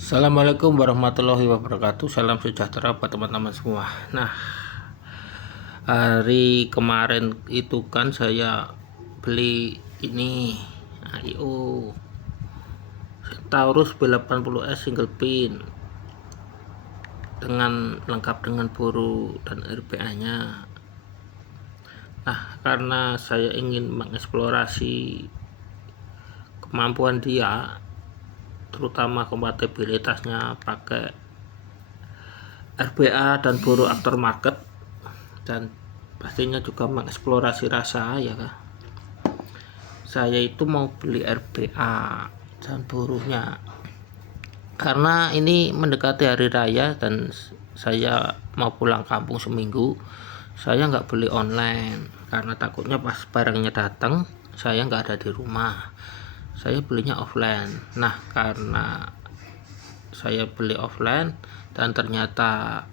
Assalamualaikum warahmatullahi wabarakatuh. Salam sejahtera buat teman-teman semua. Nah, hari kemarin itu kan saya beli ini AIO Taurus B80S single pin dengan lengkap dengan boro dan RPA-nya. Nah, karena saya ingin mengeksplorasi kemampuan dia, terutama kompatibilitasnya pakai RBA dan boro aftermarket, dan pastinya juga mengeksplorasi rasa ya kan. Saya itu mau beli RBA dan boronya karena ini mendekati hari raya dan saya mau pulang kampung seminggu. Saya nggak beli online karena takutnya pas barangnya datang saya nggak ada di rumah, saya belinya offline. Nah, karena saya beli offline dan ternyata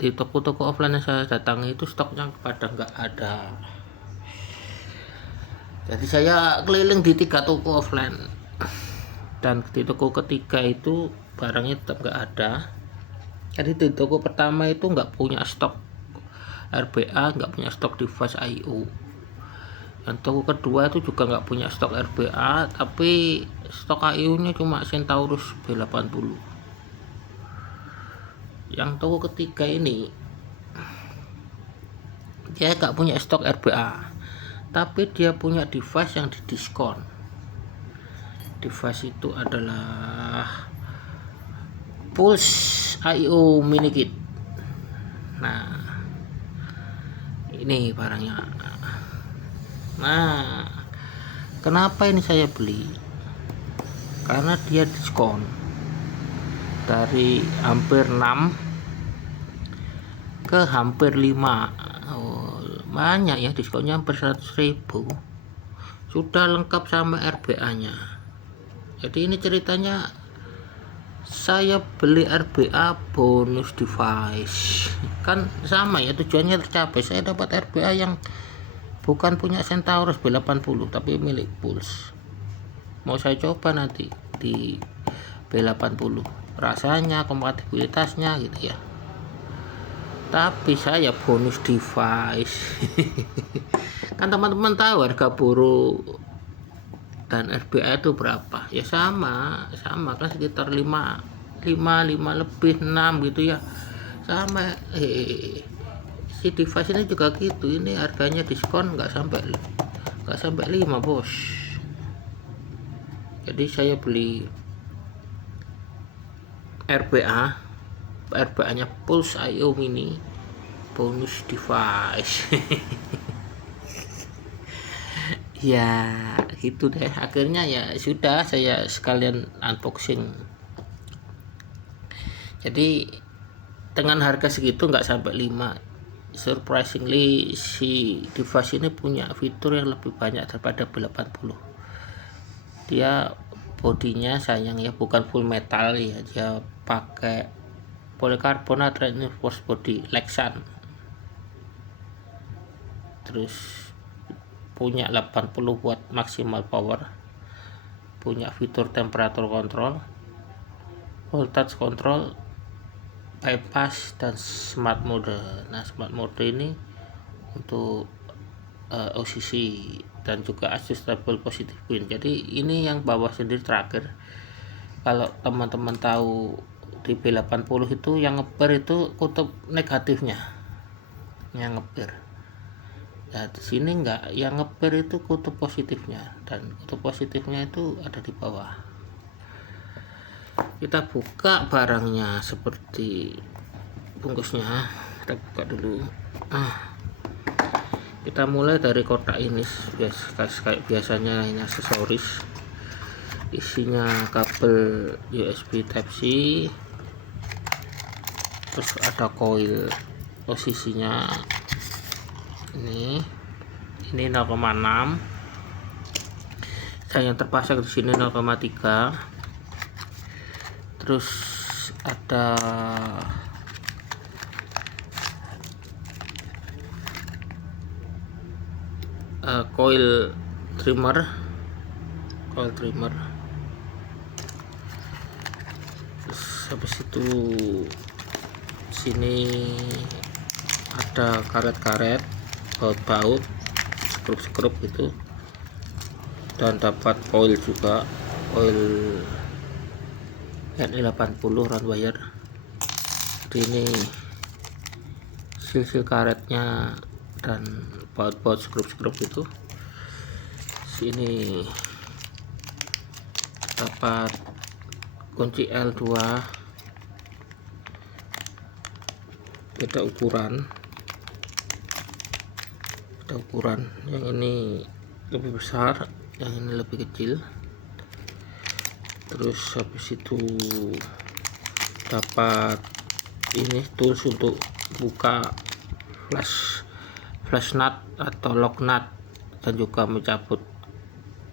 di toko-toko offline yang saya datangi itu stoknya pada nggak ada, jadi saya keliling di 3 toko offline dan di toko ketiga itu barangnya tetap nggak ada. Jadi di toko pertama itu nggak punya stok RBA, nggak punya stok device IO. Yang toko kedua itu juga nggak punya stok RBA, tapi stok IO nya cuma Centaurus B80. Yang toko ketiga ini dia nggak punya stok RBA, tapi dia punya device yang didiskon. Device itu adalah Pulse IO mini kit. Nah, ini barangnya. Nah, kenapa ini saya beli? Karena dia diskon dari hampir 6 ke hampir 5. Banyak ya, diskonnya hampir 100.000. Sudah lengkap sama RBA nya. Jadi ini ceritanya, saya beli RBA bonus device, kan sama ya, tujuannya tercapai. Saya dapat RBA yang bukan punya Centaurus B80 tapi milik Pulse. Mau saya coba nanti di B80 rasanya, kompatibilitasnya gitu ya. Tapi saya bonus device. Kan teman-teman tahu harga boro dan RBA itu berapa ya, sama kan sekitar 5 lebih 6 gitu ya, sama. Si device ini juga gitu, ini harganya diskon nggak sampai 5 bos. Jadi saya beli RBA nya Pulse IO mini bonus device. Ya gitu deh, akhirnya ya sudah, saya sekalian unboxing. Jadi dengan harga segitu nggak sampai 5, surprisingly si device ini punya fitur yang lebih banyak daripada B80. Dia bodinya sayang ya, bukan full metal ya, dia pakai polikarbonat reinforced body Lexan. Terus punya 80 watt maksimal power, punya fitur temperatur control, voltage control, bypass, dan smart mode. Nah, smart mode ini untuk OCC dan juga adjustable positive pin. Jadi ini yang bawah sendiri terakhir. Kalau teman-teman tahu di B80 itu yang ngeber itu kutub negatifnya yang ngeber. Nah, di sini enggak, yang ngeber itu kutub positifnya, dan kutub positifnya itu ada di bawah. Kita buka barangnya seperti bungkusnya. Kita buka dulu. Kita mulai dari kotak ini, kayak biasanya ini aksesoris. Isinya kabel USB Type C, terus ada coil posisinya ini 0,6, saya yang terpasang di sini 0,3. Terus ada coil trimmer. habis itu sini ada karet-karet, baut-baut, skrup-skrup gitu, dan dapat coil juga, coil NE80 round wire. Jadi ini sil-sil karetnya dan baut-baut skrup-skrup itu. Sini dapat kunci L2, beda ukuran, yang ini lebih besar, yang ini lebih kecil. Terus habis itu dapat ini tools untuk buka flash nut atau lock nut, dan juga mencabut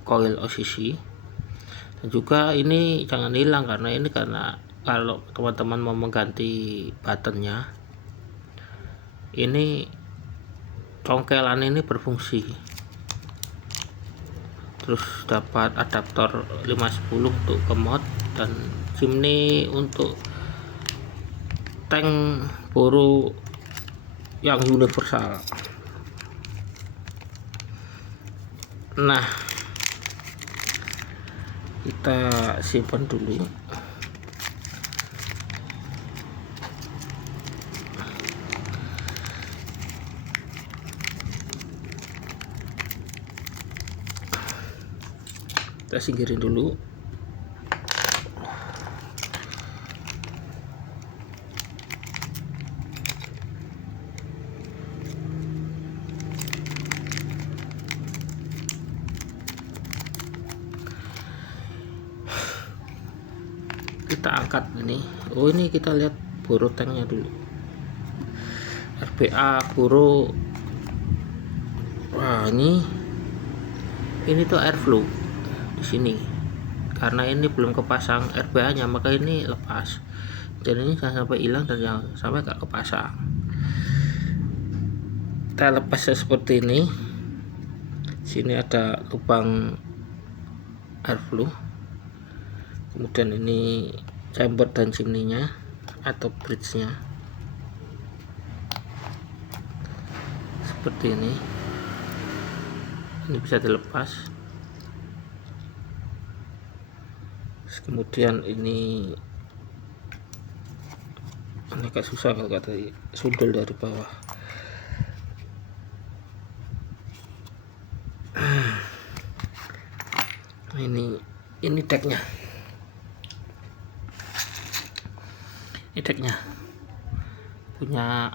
coil OCC. Dan juga ini jangan hilang, karena kalau teman-teman mau mengganti buttonnya, ini congkelan ini berfungsi. Terus dapat adaptor 510 untuk kemot, dan chimney untuk tank boro yang universal. Nah, kita simpan dulu. Kita singkirin dulu. Kita angkat ini. Oh, ini kita lihat boro tanknya dulu. RBA boro. Wah, ini tuh airflow di sini. Karena ini belum kepasang RBA nya, maka ini lepas. Dan ini jangan sampai hilang dan jangan sampai gak kepasang. Kita lepasnya seperti ini. Sini ada lubang airflow. Kemudian ini chamber dan chimney-nya atau bridge-nya seperti ini. Ini bisa dilepas. Kemudian ini agak susah kalau kata sundul dari bawah. Ini decknya. Ini decknya punya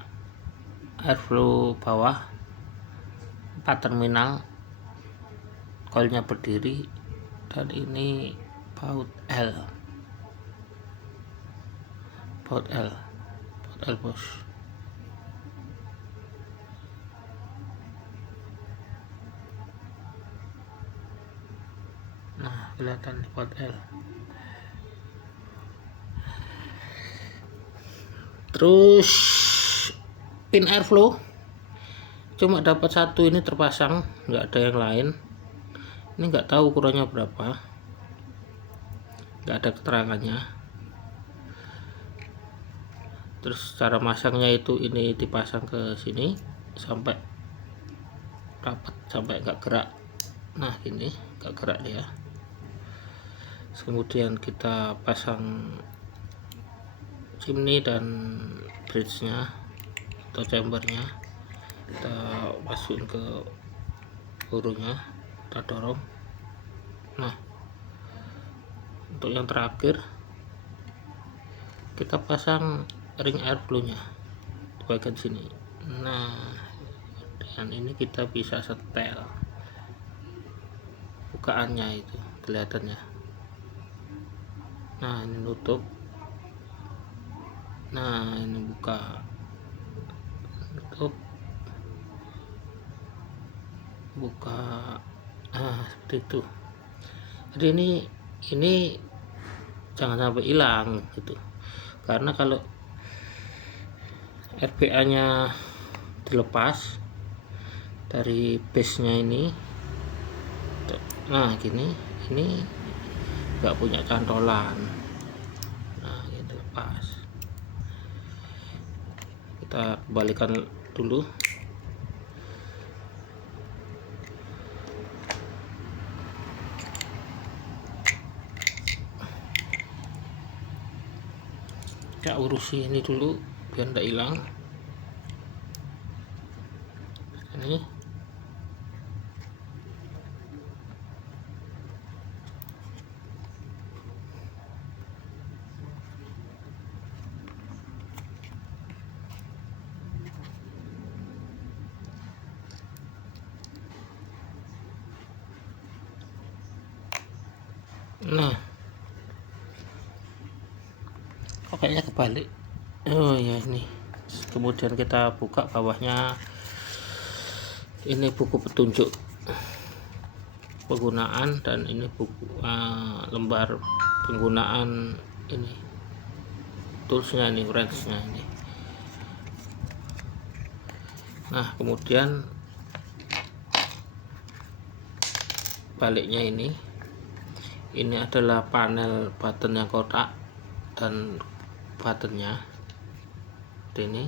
airflow bawah 4 terminal, coilnya berdiri, dan ini baut L bos. Nah, kelihatan baut L. Terus pin airflow cuma dapat satu ini terpasang, nggak ada yang lain. Ini nggak tahu ukurannya berapa, nggak ada keterangannya. Terus cara masangnya itu ini dipasang ke sini sampai rapat, sampai nggak gerak. Nah, ini nggak gerak dia. Kemudian kita pasang chimney dan bridge nya atau chambernya, kita masukin ke burunya, kita dorong. Nah, untuk yang terakhir kita pasang ring airflow nya di bagian sini. Nah, dan ini kita bisa setel bukaannya, itu kelihatannya. Nah, ini nutup. Nah, ini buka, tutup, buka. Nah, seperti itu. Jadi ini jangan sampai hilang gitu, karena kalau RBA nya dilepas dari base nya ini, nah gini, ini nggak punya cantolan. Nah gitu. pas. Kita kembalikan dulu. Kita urusi ini dulu biar tidak hilang. Ini nah, kok kayaknya kebalik. Oh ya, ini kemudian kita buka bawahnya. Ini buku petunjuk penggunaan, dan ini buku lembar penggunaan ini toolsnya, ini wrenchnya ini. Nah, kemudian baliknya ini adalah panel button yang kotak dan buttonnya ini,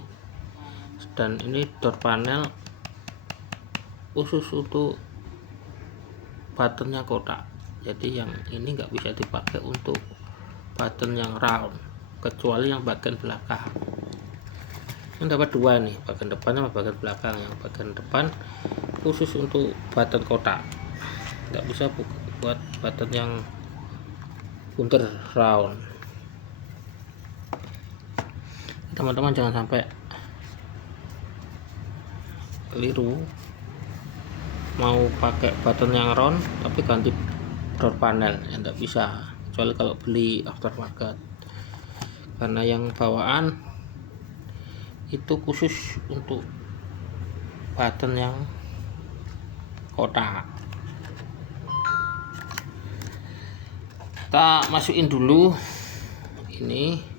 dan ini door panel khusus untuk buttonnya kotak. Jadi yang ini nggak bisa dipakai untuk button yang round, kecuali yang bagian belakang. Yang dapat dua nih, bagian depan sama bagian belakang. Yang bagian depan khusus untuk button kotak, nggak bisa buat button yang bunter round. Teman-teman jangan sampai keliru mau pakai button yang round tapi ganti door panel, ya enggak bisa, kecuali kalau beli aftermarket, karena yang bawaan itu khusus untuk button yang kotak. Kita masukin dulu ini.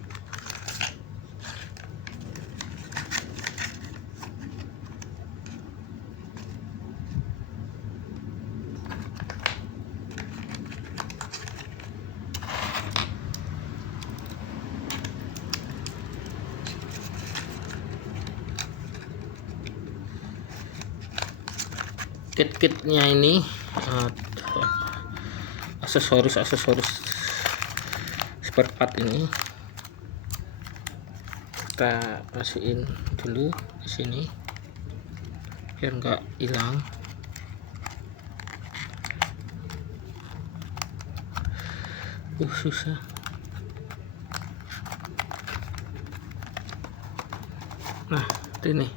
Kit-kitnya ini aksesoris spare part ini kita masukin dulu di sini biar nggak hilang. Susah. Nah, ini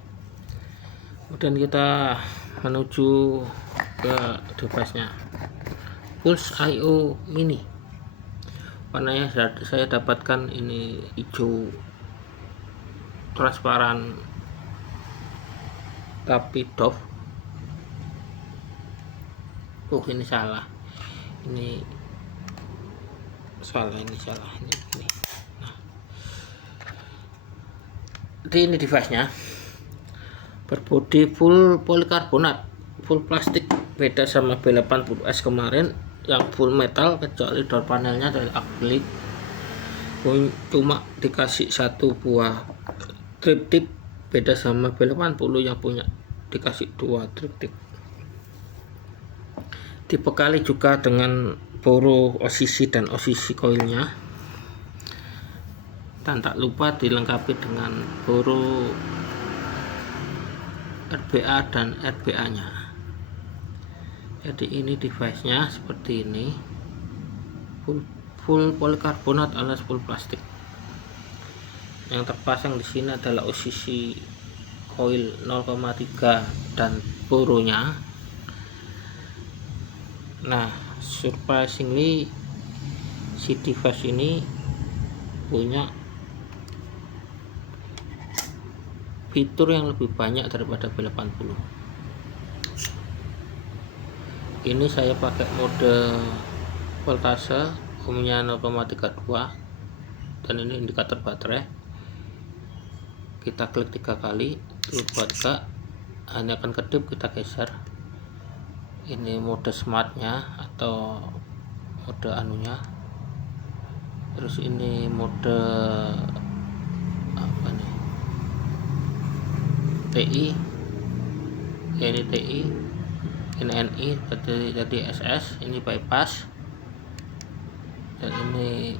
kemudian kita menuju ke device-nya, Pulse IO Mini. Warnanya saya dapatkan ini hijau transparan tapi doff. Ini salah, ini nah, ini device-nya berbodi full polikarbonat, full plastik, beda sama B80S kemarin yang full metal, kecuali door panelnya dari akrilik, cuma dikasih satu buah trip tip, beda sama B80 yang punya dikasih dua trip tip. Dibekali juga dengan boro OCC dan OCC coilnya, dan tak lupa dilengkapi dengan boro RBA dan RBA nya. Jadi ini device nya seperti ini, full polikarbonat alias full plastik. Yang terpasang di sini adalah OCC coil 0,3 dan boronya. Nah, surprisingly si device ini punya fitur yang lebih banyak daripada B80. Ini saya pakai mode voltase, ohmnya 0,32, dan ini indikator baterai. Kita klik 3 kali, terus buka, hanya akan kedip, kita geser. Ini mode smartnya atau mode anunya, Terus ini mode apa nih, TI ya, ini TI, ini NI, jadi SS, ini bypass, dan ini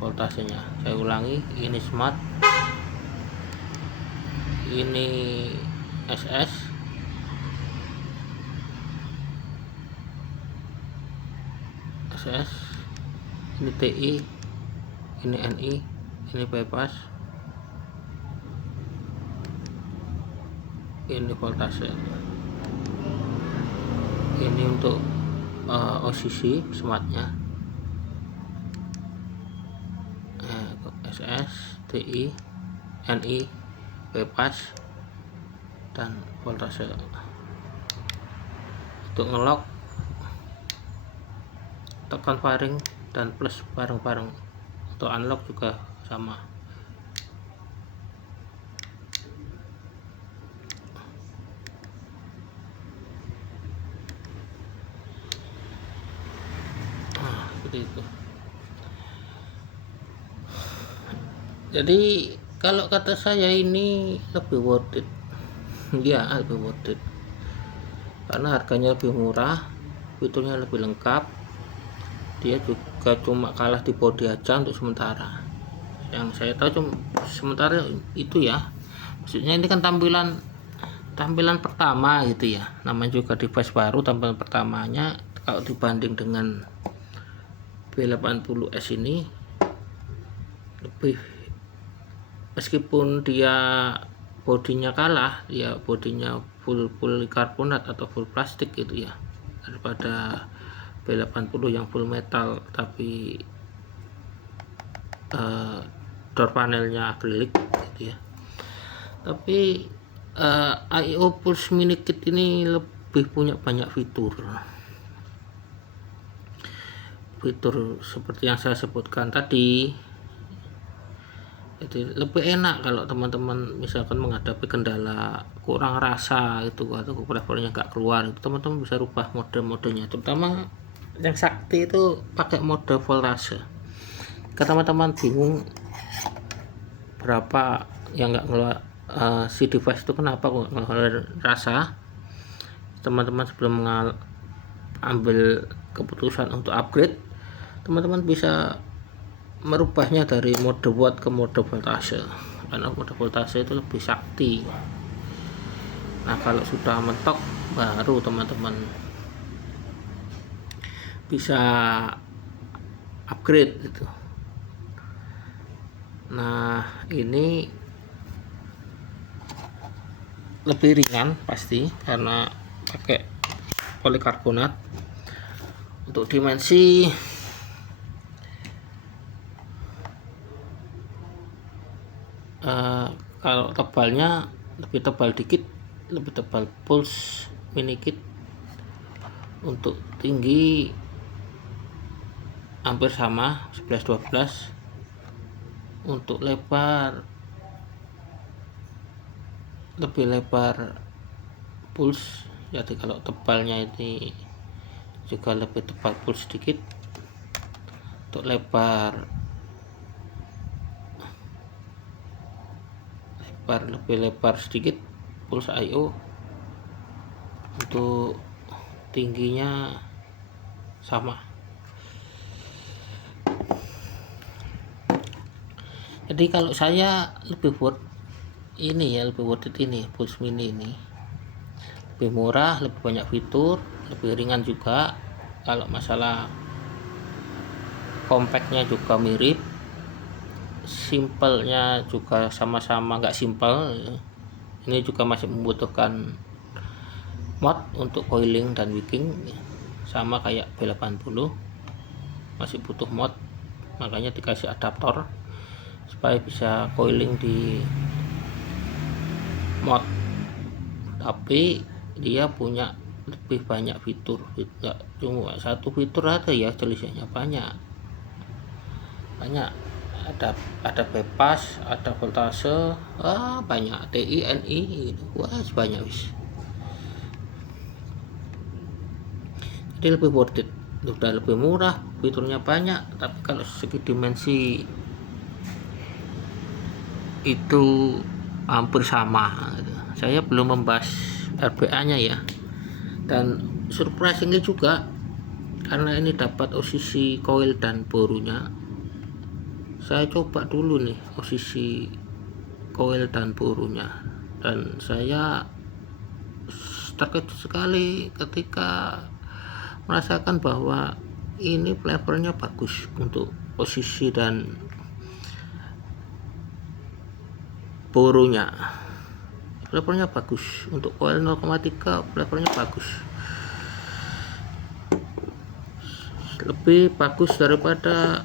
voltasenya. Saya ulangi, ini smart, ini SS, ini TI, ini NI, ini bypass, ini voltase. Ini untuk OCC smartnya, SS, TI, NI, bypass, dan voltase. Untuk ngelock, tekan firing dan plus bareng-bareng. Untuk unlock juga sama. Seperti itu. Jadi kalau kata saya ini lebih worth it. Ya, lebih worth it. Karena harganya lebih murah, fiturnya lebih lengkap. Dia juga cuma kalah di bodi aja untuk sementara. Yang saya tahu cuma sementara itu ya. Maksudnya ini kan tampilan pertama gitu ya. Namanya juga device baru, tampilan pertamanya. Kalau dibanding dengan B80S ini lebih, meskipun dia bodinya kalah, ya bodinya full karbonat atau full plastik gitu ya, daripada B80 yang full metal tapi door panelnya akrilik gitu ya. Tapi I/O Pulse Mini Kit ini lebih punya banyak fitur seperti yang saya sebutkan tadi. Jadi lebih enak kalau teman-teman misalkan menghadapi kendala kurang rasa itu atau covernya nggak keluar, itu teman-teman bisa rubah mode-modenya. Terutama yang sakti itu pakai mode voltase. Kalau teman-teman bingung berapa yang nggak ngeluar si device itu kenapa kok ngeluar rasa, teman-teman sebelum mengambil keputusan untuk upgrade, teman-teman bisa merubahnya dari mode watt ke mode voltase, karena mode voltase itu lebih sakti. Nah kalau sudah mentok baru teman-teman bisa upgrade gitu. Nah ini lebih ringan pasti karena pakai polikarbonat. Untuk dimensi kalau tebalnya lebih tebal dikit, lebih tebal Pulse Mini Kit. Untuk tinggi hampir sama 11-12. Untuk lebar lebih lebar Pulse, jadi kalau tebalnya ini juga lebih tebal Pulse sedikit. Untuk lebih lebar sedikit Pulse I/O. Untuk tingginya sama. Jadi kalau saya lebih worth ini ya, lebih worth it ini Pulse Mini ini. Lebih murah, lebih banyak fitur, lebih ringan juga. Kalau masalah compactnya juga mirip, simpelnya juga sama-sama nggak simple. Ini juga masih membutuhkan mod untuk coiling dan wicking, sama kayak B80 masih butuh mod, makanya dikasih adaptor supaya bisa coiling di mod. Tapi dia punya lebih banyak fitur, nggak cuma satu fitur aja ya, jenisnya banyak. Ada bypass, ada voltase, banyak, TI, NI gitu. Banyak wis. Jadi lebih worth it, udah lebih murah, fiturnya banyak, tapi kalau segi dimensi itu hampir sama. Saya belum membahas RBA nya ya, dan surprisingly juga karena ini dapat OCC coil dan borunya, saya coba dulu nih OCC coil dan borunya, dan saya terkejut sekali ketika merasakan bahwa ini flavornya bagus untuk posisi dan borunya. Flavornya bagus untuk coil 0,3, flavornya bagus, lebih bagus daripada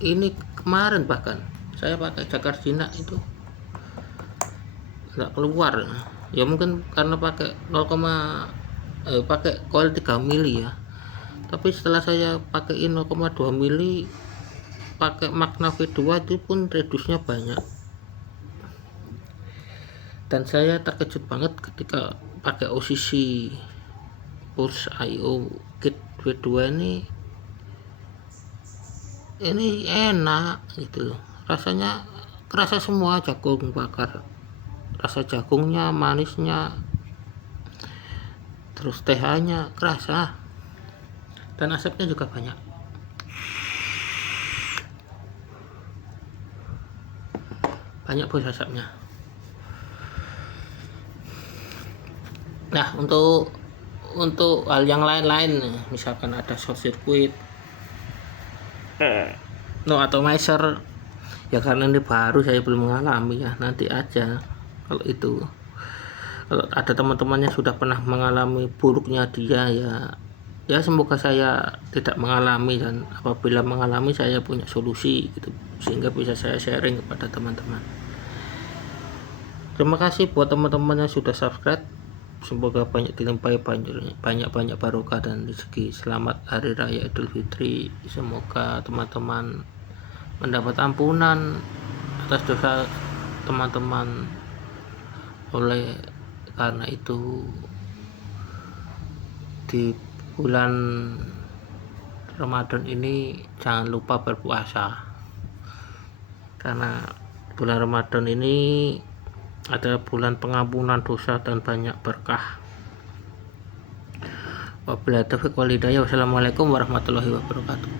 ini kemarin. Bahkan saya pakai Jakardina itu nggak keluar ya, mungkin karena pakai pakai coil 3 mili ya, tapi setelah saya pakai 0,2 mili pakai Magna V2 itu pun reduce-nya banyak, dan saya terkejut banget ketika pakai OCC Pulse IO Kit V2 ini enak gitu loh, rasanya kerasa semua jagung bakar, rasa jagungnya, manisnya, terus TH-nya kerasa, dan asapnya juga banyak. Banyak bos asapnya. Nah, untuk hal yang lain-lain, misalkan ada short circuit, no atomizer, ya karena ini baru saya belum mengalami ya, nanti aja. Kalau ada teman-teman yang sudah pernah mengalami buruknya dia ya semoga saya tidak mengalami, dan apabila mengalami saya punya solusi gitu, sehingga bisa saya sharing kepada teman-teman. Terima kasih buat teman-teman yang sudah subscribe, semoga banyak dilimpahi banyak barokah dan rezeki. Selamat Hari Raya Idul Fitri, semoga teman-teman mendapat ampunan atas dosa teman-teman. Oleh karena itu, di bulan Ramadan ini jangan lupa berpuasa, karena bulan Ramadan ini adalah bulan pengampunan dosa dan banyak berkah. Wabillahi taufiq wal hidayah. Wassalamualaikum warahmatullahi wabarakatuh.